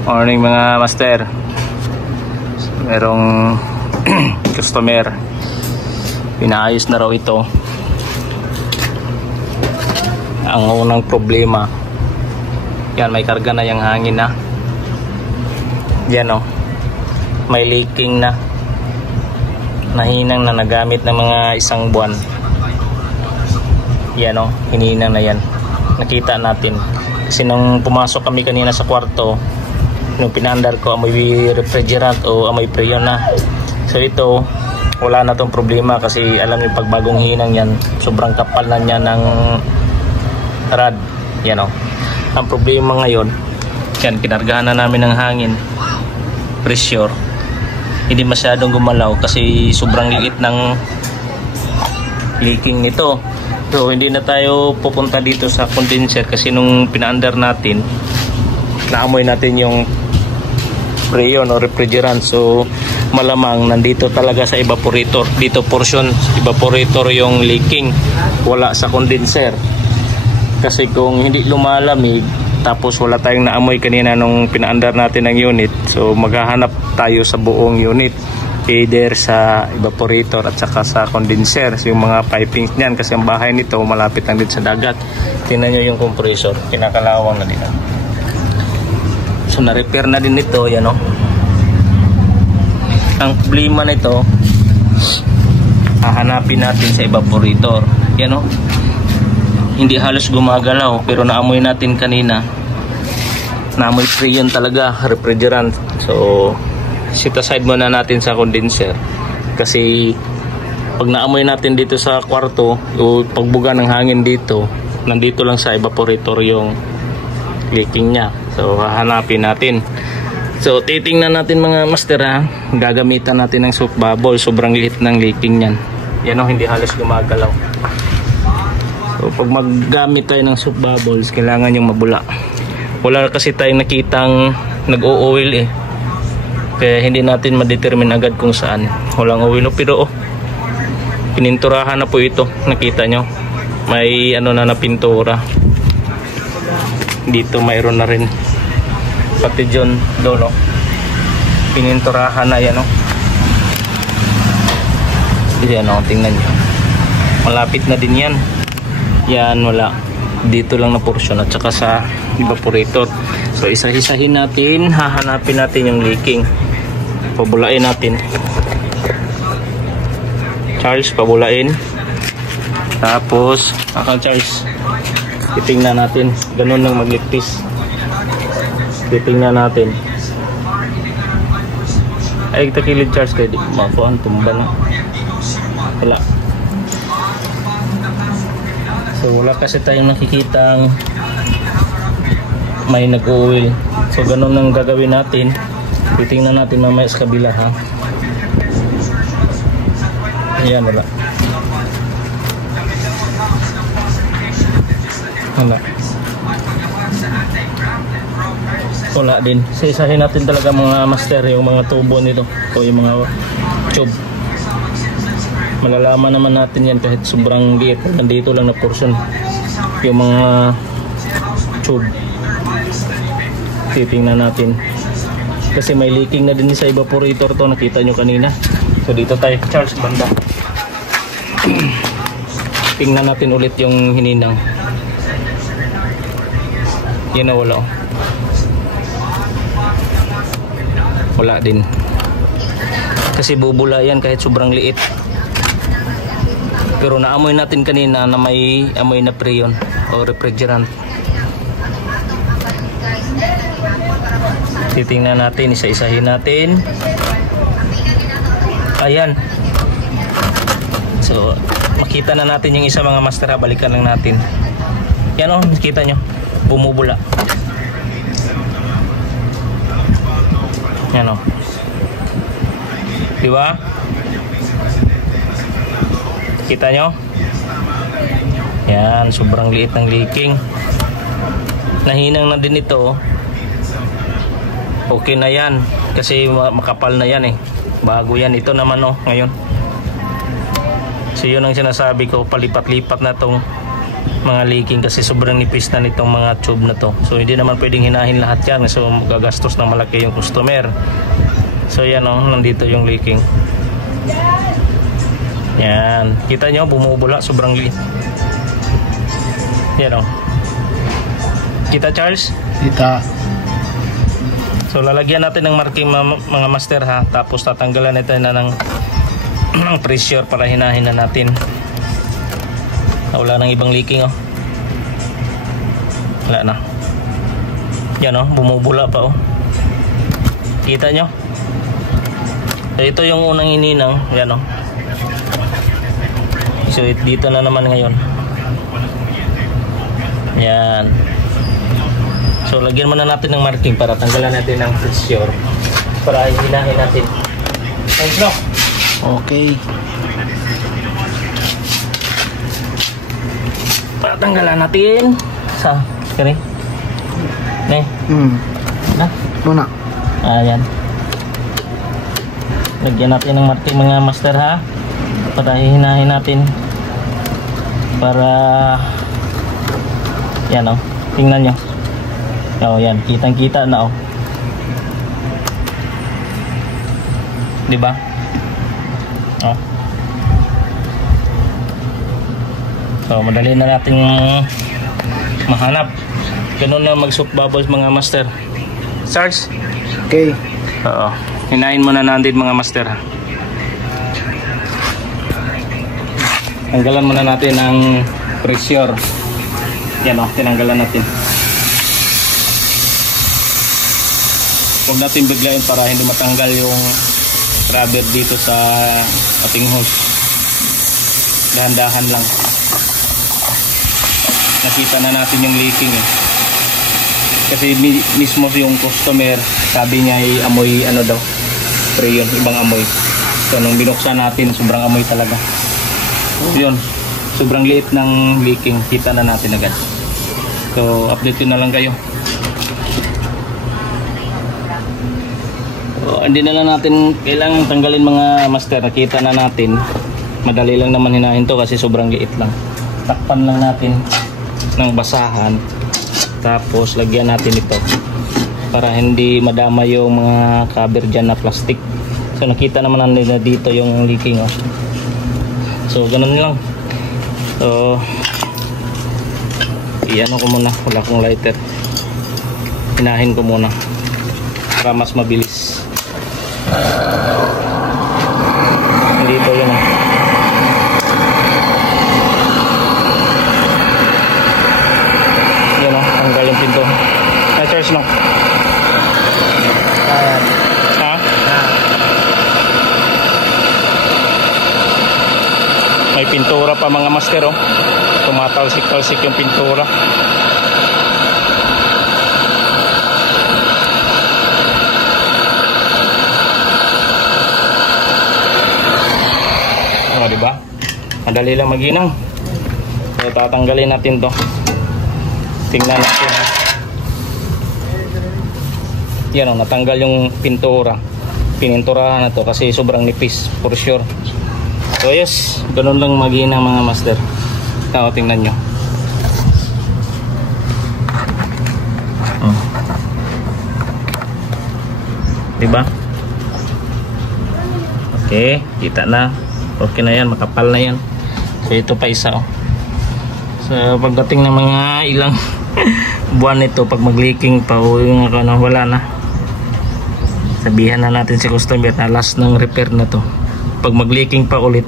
Morning mga master. Merong customer, pinaayos na raw ito. Ang unang problema, yan, may karga na yung hangin na. Yan o, may leaking na. Nahinang na, nagamit ng mga isang buwan. Yan o, hininang na yan. Nakita natin kasi nung pumasok kami kanina sa kwarto, nung pinandar ko, amoy refrigerant o amoy preyon na. So ito, wala na tong problema kasi alam yung pagbagong hinang yan, sobrang kapal na niya ng rad. Yan o, ang problema ngayon, yan, kinargahan na namin ng hangin, pressure, hindi masyadong gumalaw kasi sobrang liit ng leaking nito. So hindi na tayo pupunta dito sa condenser kasi nung pinaandar natin, naamoy natin yung preyon o refrigerant. So malamang nandito talaga sa evaporator, dito portion evaporator yung leaking, wala sa condenser. Kasi kung hindi lumalamig tapos wala tayong naamoy kanina nung pinaandar natin ang unit, so maghahanap tayo sa buong unit, either sa evaporator at saka sa condenser, yung mga pipings niyan, kasi ang bahay nito malapit lang din sa dagat. Tingnan nyo yung compressor, kinakalawang na din. So na-repair na din ito, yan o. Ang problema nito, hahanapin natin sa evaporator. Yan o, hindi halos gumagalaw, pero naamoy natin kanina, naamoy preyon talaga, refrigerant. So set aside muna natin sa condenser kasi pag naamoy natin dito sa kwarto o pagbuga ng hangin dito, nandito lang sa evaporator yung leaking nya. So hahanapin natin. So titingnan natin mga master ha, gagamitan natin ng soap bubble. Sobrang liit ng leaking nyan, yan o, hindi halos gumagalaw. So pag maggamit tayo ng soap bubbles, kailangan yung mabula. Wala kasi tayong nakitang nag-o-oil eh, kaya hindi natin ma-determine agad kung saan. Walang oil, pero pininturahan na po ito. Nakita nyo, may ano na pintura dito, mayroon na rin pati dyan doon, pininturahan na yan o. Yan o, tingnan nyo, malapit na din yan. Yan, wala dito lang na portion at saka sa evaporator. So isa-isahin natin, hahanapin natin yung leaking. Pabulain natin, Charles, pabulain. Tapos Uncle Charles, titingnan natin, ganun lang magligpis. Titingnan natin. Ay, takilid Charles, kaya di makuha ang tumba na. Wala. So wala kasi tayong nakikitang may nag-oil. So ganun lang gagawin natin. Titingnan natin mamaya sa kabila ha. Ayan, wala. Wala. Wala din. Isa-isahin natin talaga mga master yung mga tubo nito o yung mga tube. Malalaman naman natin yan kahit sobrang liit. Nandito lang na portion yung mga tube. Titingnan natin kasi may leaking na din sa evaporator to, nakita nyo kanina. So dito tayo, Charles, banda. Tingnan natin ulit yung hininang. Yan na, wala. Wala din kasi bubula yan kahit sobrang liit. Pero naamoy natin kanina na may amoy na preyon o refrigerant. Titingnan natin, isa-isahin natin. Ayan. So makita na natin yung isa mga master, balikan lang natin. Yan o, nakita nyo, bumubula. Yan o, diba? Kita nyo? Yan, sobrang liit ng leaking. Nahinang na din ito. Okay na yan kasi makapal na yan eh, bago yan. Ito naman oh, ngayon. So yun ang sinasabi ko, palipat-lipat na tong mga leaking kasi sobrang nipis na nitong mga tube na to. So hindi naman pwedeng hinahin lahat yan, so gagastos ng malaki yung customer. So yan o, nandito yung leaking. Yan, kita nyo bumubula, sobrang liit. Yan o, kita Charles? Kita. So lalagyan natin ng marking mga master ha, tapos tatanggalan natin na ng pressure para hinahin na natin. Wala nang ibang leaking oh. Wala na. Yan oh, bumubula pa oh. Kita nyo? So ito yung unang ininang. Yan oh. So dito na naman ngayon. Yan. So lagyan muna natin ng marking para tanggalan natin ng pressure para hinahin natin. Thanks no? Okay. Patanggalan natin sa kiri. Nih. Na. Muna. Ayan. Lagyan natin ng marking mga master ha. Para hihinahin natin. Para yan oh. Tingnan nyo. Oh, yan. Kitang-kita na oh. 'Di ba? Oh. So madali na natin mahanap. Ganun na mag-soap bubbles mga master. Charles? Okay. Oo. Hinahin muna natin mga master ha. Tanggalan muna natin ang pressure. Yan o, tinanggalan natin. Huwag natin biglayin para hindi matanggal yung rubber dito sa ating hose. Dahan-dahan lang. Nakita na natin yung leaking eh. Kasi mismo yung customer sabi niya ay amoy ano daw, freon, ibang amoy. So nung binuksan natin sobrang amoy talaga. Yun, sobrang liit ng leaking, kita na natin agad. So update ko na lang kayo. So, hindi na lang natin kailangan tanggalin mga master. Nakita na natin, madali lang naman hinahin to kasi sobrang liit lang. Takpan lang natin ng basahan, tapos lagyan natin ito para hindi madama yung mga cover dyan na plastic. So nakita naman nila dito yung leaking oh. So ganun lang. So iyan ko muna, wala kong lighter, hinahin ko muna para mas mabilis. Dito yun oh. Tanggal yung pinto. Charge no? Ha? May pintura pa mga master oh. Tumatalsik-talsik yung pintura. O diba? Madali lang maghinang. So tatanggalin natin to. Tingnan natin. Yan o, natanggal yung pintura. Pininturahan na to kasi sobrang nipis for sure. So yes, ganun lang maghina mga master. Ito, tingnan nyo. Diba? Okay, kita na. Okay na yan, makapal na yan. So ito pa isa o. So pagdating ng mga ilang buwan nito, pag mag-leaking pa o yung wala na, sabihan na natin si customer na last ng repair na to. Pag mag-leaking pa ulit,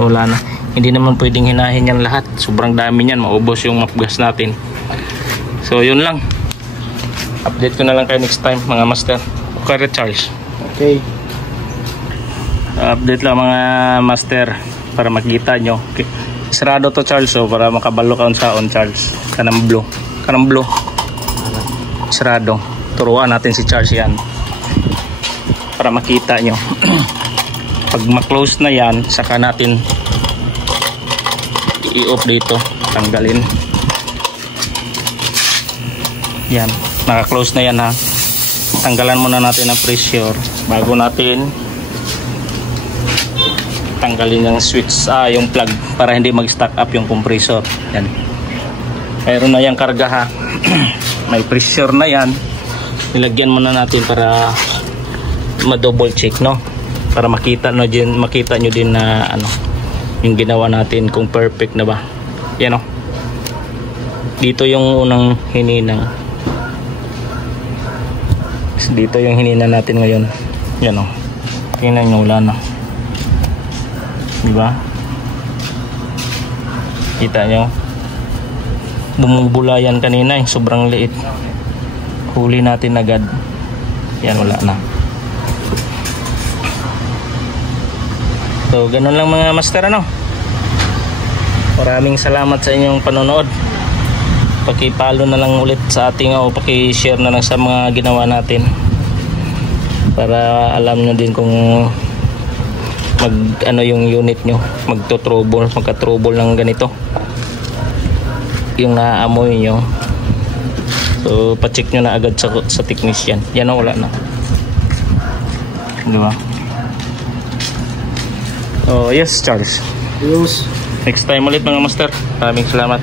wala na. Hindi naman pwedeng hinahin yan lahat, sobrang dami yan, maubos yung mapgas natin. So yun lang, update ko na lang kayo next time mga master. Okay Charles? Okay. Update lang mga master para makita nyo. Okay. Sarado to Charles so para makabalo ka sa on Charles. Kanang blue sarado. Turuan natin si Charles yan para makita nyo. Pag ma-close na yan, saka natin i-off dito, tanggalin yan. Naka-close na yan ha. Tanggalan muna natin ang pressure bago natin tanggalin yung switch, yung plug para hindi mag-stack up yung compressor. Yan. Mayroon na yung karga ha. May pressure na yan. Nilagyan muna natin para ma-double check, no? Para makita nyo din na ano yung ginawa natin kung perfect na ba. Yan, no? Dito yung unang hininang. Dito yung hinina natin ngayon. Yan, no? Tingnan nyo, wala na. Diba? Kita nyo? Bumubula yan kanina eh. Sobrang liit. Huli natin agad. Yan, wala na. So, ganun lang mga master, ano? Maraming salamat sa inyong panonood. Paki-follow na lang ulit sa ating o paki-share na lang sa mga ginawa natin. Para alam nyo din kung ano yung unit nyo. Magka-trouble ng ganito. Yung naamoy nyo. So, pa-check nyo na agad sa technician. Yan o, wala na. Diba? Oh, yes, Charles. Yes. Next time ulit mga master. Maraming salamat.